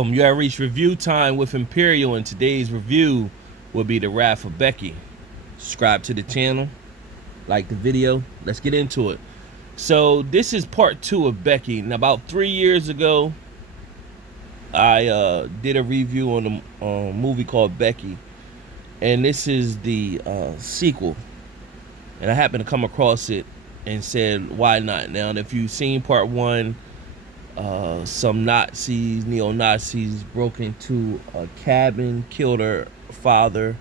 You have reached review time with Imperial, and today's review will be The Wrath of Becky. Subscribe to the channel, like the video. Let's get into it. So this is part 2 of Becky. And about 3 years ago, I did a review on a movie called Becky, and this is the sequel. And I happened to come across it and said, why not? Now, if you've seen part 1, some neo-Nazis broke into a cabin, killed her father,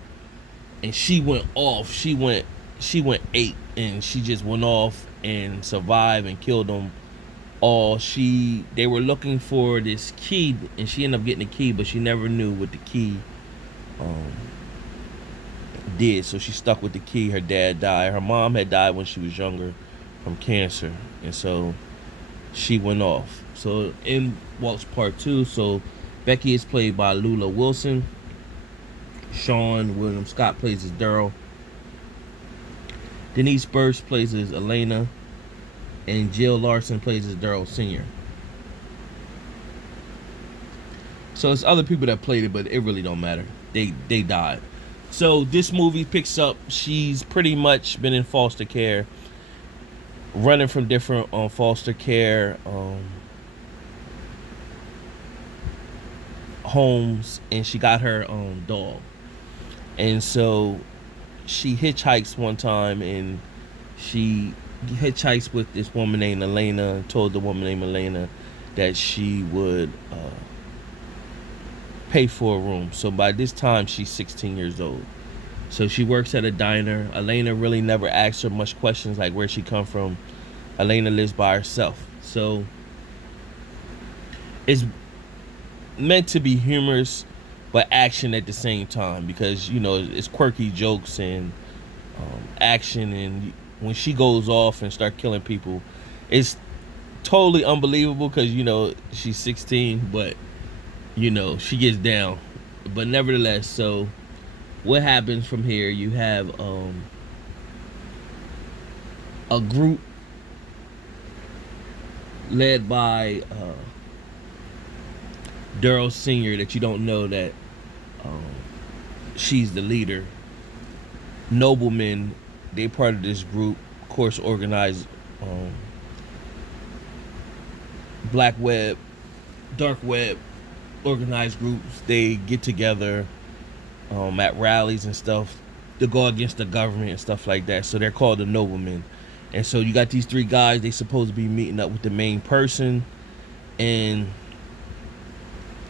and she went off. She went 8, and she just went off and survived and killed them all. They were looking for this key, and she ended up getting the key, but she never knew what the key did. So she stuck with the key. Her dad died. Her mom had died when she was younger from cancer, and so she went off. So in walks part 2. So Becky is played by Lula Wilson. Sean William Scott plays as Daryl. Denise Burst plays as Elena, and Jill Larson plays as Daryl Sr. So it's other people that played it, but it really don't matter. They died. So this movie picks up. She's pretty much been in foster care, running from different foster care homes, and she got her dog. And so she hitchhikes one time, and she hitchhikes with this woman named Elena, and told the woman named Elena that she would pay for a room. So by this time she's 16 years old. So she works at a diner. Elena really never asks her much questions like where she come from. Elena lives by herself. So it's meant to be humorous but action at the same time, because it's quirky jokes and action, and when she goes off and start killing people, it's totally unbelievable because she's 16, but she gets down. But nevertheless, so what happens from here, you have a group led by Daryl Sr. that you don't know that she's the leader. Noblemen, they part of this group, of course, organized black web, dark web, organized groups. They get together at rallies and stuff to go against the government and stuff like that. So they're called the Noblemen. And so you got these 3 guys. They supposed to be meeting up with the main person, and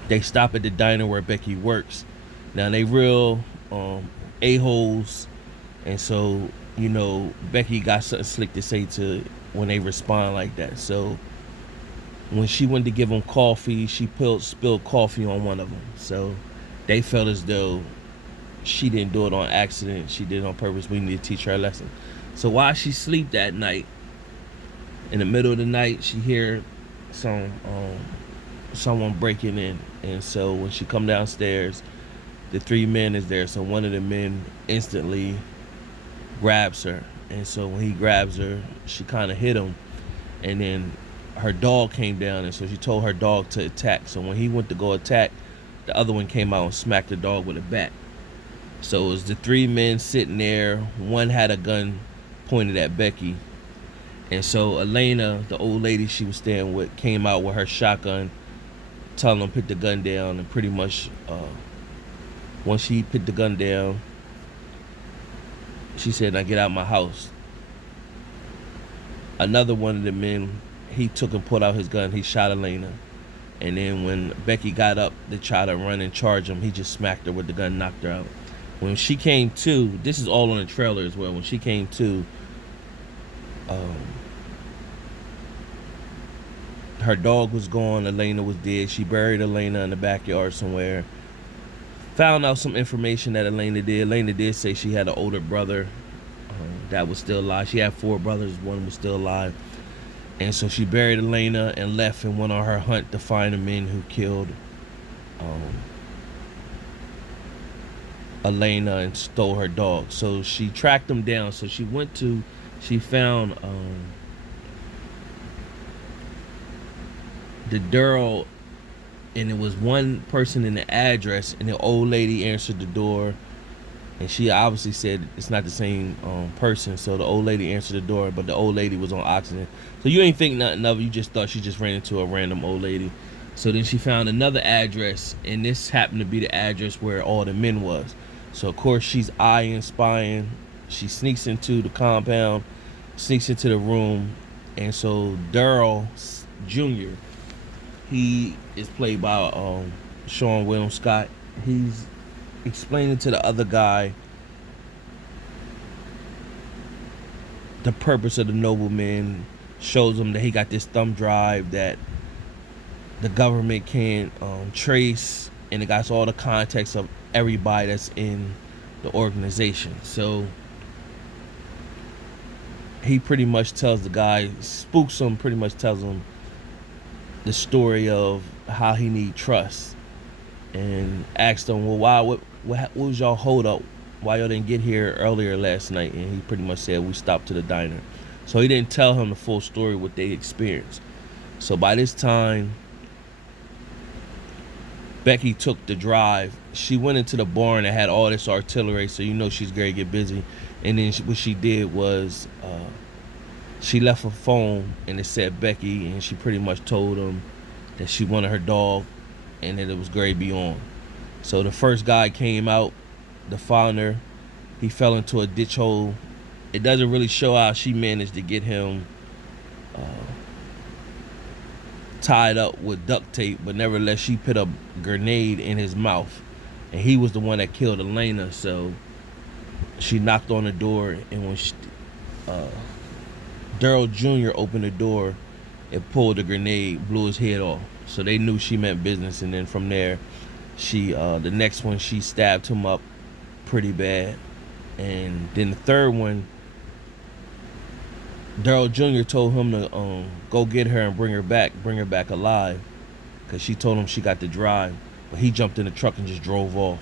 they stop at the diner where Becky works. Now they real a-holes, and so Becky got something slick to say to when they respond like that. So when she went to give them coffee, she spilled coffee on one of them. So they felt as though she didn't do it on accident. She did it on purpose. We need to teach her a lesson. So while she sleep that night, in the middle of the night, she hear someone breaking in. And so when she come downstairs, the 3 men is there. So one of the men instantly grabs her. And so when he grabs her, she kind of hit him. And then her dog came down, and so she told her dog to attack. So when he went to go attack, the other one came out and smacked the dog with a bat. So it was the 3 men sitting there. One had a gun pointed at Becky. And so Elena, the old lady she was staying with, came out with her shotgun, telling them to put the gun down. And pretty much once she put the gun down, she said, "Now get out of my house." Another one of the men, he took and pulled out his gun. He shot Elena. And then when Becky got up to try to run and charge him, he just smacked her with the gun, knocked her out. When she came to, this is all on the trailer as well. When she came to, her dog was gone. Elena was dead. She buried Elena in the backyard somewhere. Found out some information that Elena did. Elena did say she had an older brother that was still alive. She had 4 brothers. One was still alive. And so she buried Elena and left and went on her hunt to find the men who killed Elena and stole her dog. So she tracked them down. So she found the Daryl and it was one person in the address, and the old lady answered the door, and she obviously said it's not the same person. So the old lady answered the door, but the old lady was on oxygen. So you ain't think nothing of it. You just thought she just ran into a random old lady. So then she found another address, and this happened to be the address where all the men was. So of course she's eyeing, spying. She sneaks into the compound, sneaks into the room, and so Daryl Jr. He is played by Sean William Scott. He's explaining to the other guy the purpose of the nobleman, shows him that he got this thumb drive that the government can't trace, and it got all the context of everybody that's in the organization. So he pretty much tells the guy, spooks him, pretty much tells him the story of how he need trust, and asked him, well, what was y'all hold up? Why y'all didn't get here earlier last night? And he pretty much said, we stopped to the diner. So he didn't tell him the full story, what they experienced. So by this time, Becky took the drive. She went into the barn that had all this artillery, so you know she's going to get busy. And then what she did was she left a phone, and it said Becky, and she pretty much told him that she wanted her dog and that it was going to be on. So the first guy came out, the founder, he fell into a ditch hole. It doesn't really show how she managed to get him tied up with duct tape, but nevertheless she put a grenade in his mouth, and he was the one that killed Elena. So she knocked on the door, and when Daryl Jr. opened the door, it pulled the grenade, blew his head off. So they knew she meant business, and then from there, she the next one she stabbed him up pretty bad, and then the third one, Daryl Jr. told him to go get her and bring her back alive, because she told him she got the drive, but he jumped in the truck and just drove off.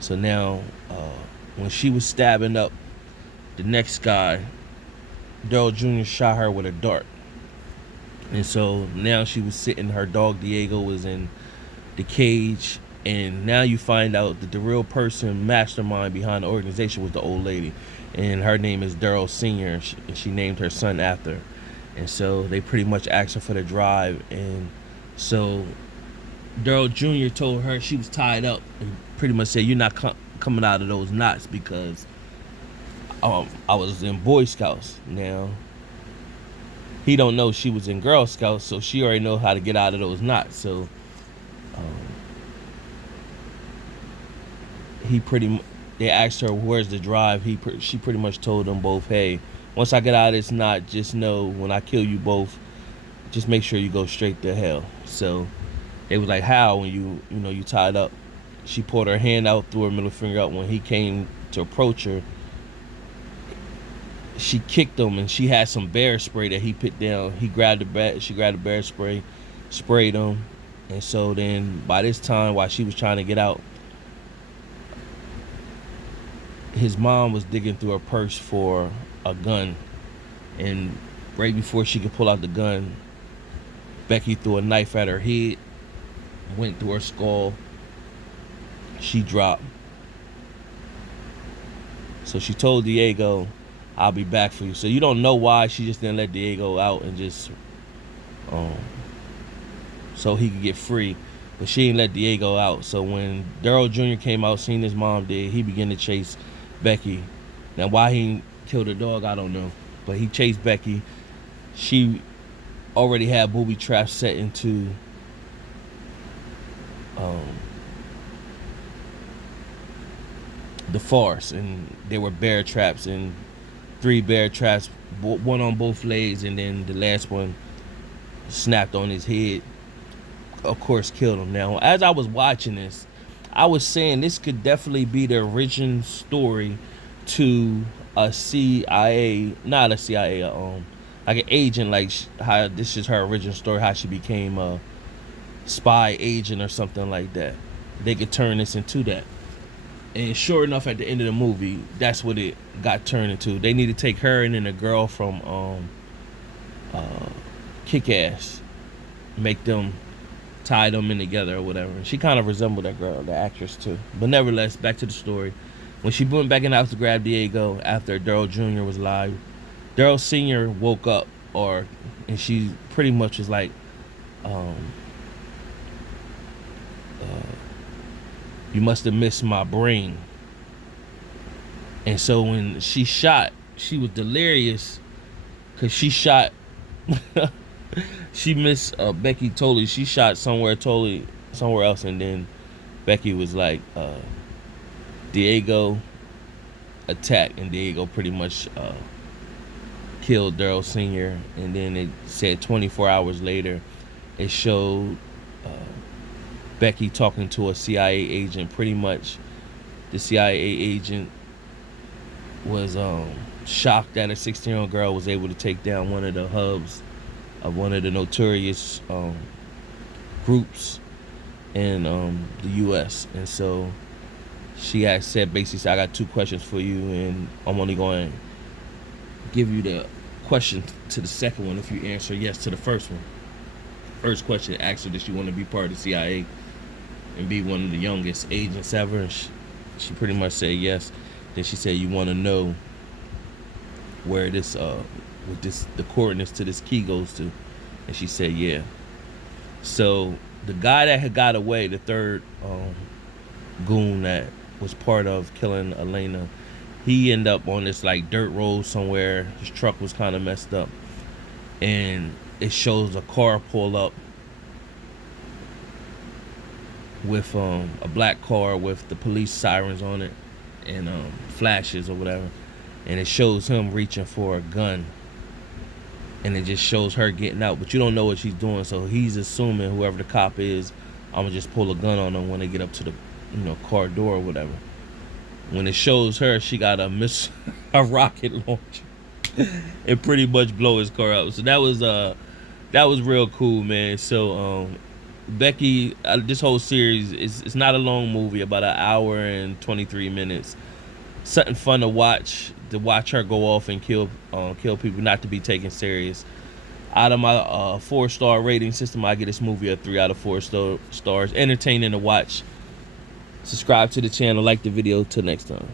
So now, when she was stabbing up the next guy, Daryl Jr. shot her with a dart. And so now she was sitting, her dog Diego was in the cage, and now you find out that the real person, mastermind behind the organization, was the old lady, and her name is Daryl Sr., and she named her son after her. And so they pretty much asked her for the drive, and so Daryl Jr. told her she was tied up, and pretty much said, you're not coming out of those knots, because I was in Boy Scouts. Now he don't know she was in Girl Scouts, so she already know how to get out of those knots. So they asked her, where's the drive? She pretty much told them both, hey, once I get out of this knot, just know when I kill you both, just make sure you go straight to hell. So they was like, how? When you tied up? She pulled her hand out, threw her middle finger up. When he came to approach her, she kicked him, and she had some bear spray that he put down. She grabbed the bear spray, sprayed him. And so then by this time, while she was trying to get out, his mom was digging through her purse for a gun, and right before she could pull out the gun, Becky threw a knife at her head, went through her skull. She dropped. So she told Diego, I'll be back for you. So you don't know why she just didn't let Diego out and just so he could get free, but she didn't let Diego out. So when Daryl Jr. came out, seen his mom dead, he began to chase Becky. Now why he killed her dog, I don't know, but he chased Becky. She already had booby traps set into the farce, and there were bear traps, and 3 bear traps, one on both legs, and then the last one snapped on his head, of course killed him. Now as I was watching this, I was saying this could definitely be the origin story to a CIA, not a CIA, like an agent, like how this is her origin story, how she became a spy agent or something like that. They could turn this into that. And sure enough, at the end of the movie, that's what it got turned into. They need to take her and then a girl from Kick-Ass, make them tied them in together or whatever. She kind of resembled that girl, the actress too. But nevertheless, back to the story. When she went back in the house to grab Diego after Daryl Jr. was alive, Daryl Sr. woke up, and she pretty much was like, um, "You must have missed my brain." And so when she shot, she was delirious because she shot. She missed Becky totally. She shot somewhere else, and then Becky was like, Diego attacked, and Diego pretty much killed Daryl Sr. And then it said 24 hours later, it showed Becky talking to a CIA agent. Pretty much, the CIA agent was shocked that a 16-year-old girl was able to take down one of the hubs of one of the notorious groups in the U.S. And so she had said, basically, "I got 2 questions for you, and I'm only going to give you the question to the second one if you answer yes to the first one." First question asked her, did she want to be part of the CIA and be one of the youngest agents ever? And she pretty much said yes. Then she said, "You want to know where the coordinates to this key goes to?" And she said, "Yeah." So the guy that had got away, the third goon that was part of killing Elena, he ended up on this like dirt road somewhere. His truck was kind of messed up, and it shows a car pull up with a black car with the police sirens on it and flashes or whatever, and it shows him reaching for a gun, and it just shows her getting out, but you don't know what she's doing. So he's assuming whoever the cop is, I'm gonna just pull a gun on them when they get up to the car door or whatever. When it shows her, she got a rocket launcher and pretty much blow his car up. So that was real cool, man. So Becky, this whole series it's not a long movie, about an hour and 23 minutes. Something fun to watch her go off and kill people, not to be taken serious. Out of my 4-star rating system, I get this movie a 3 out of 4 stars. Entertaining to watch. Subscribe to the channel, like the video. Till next time.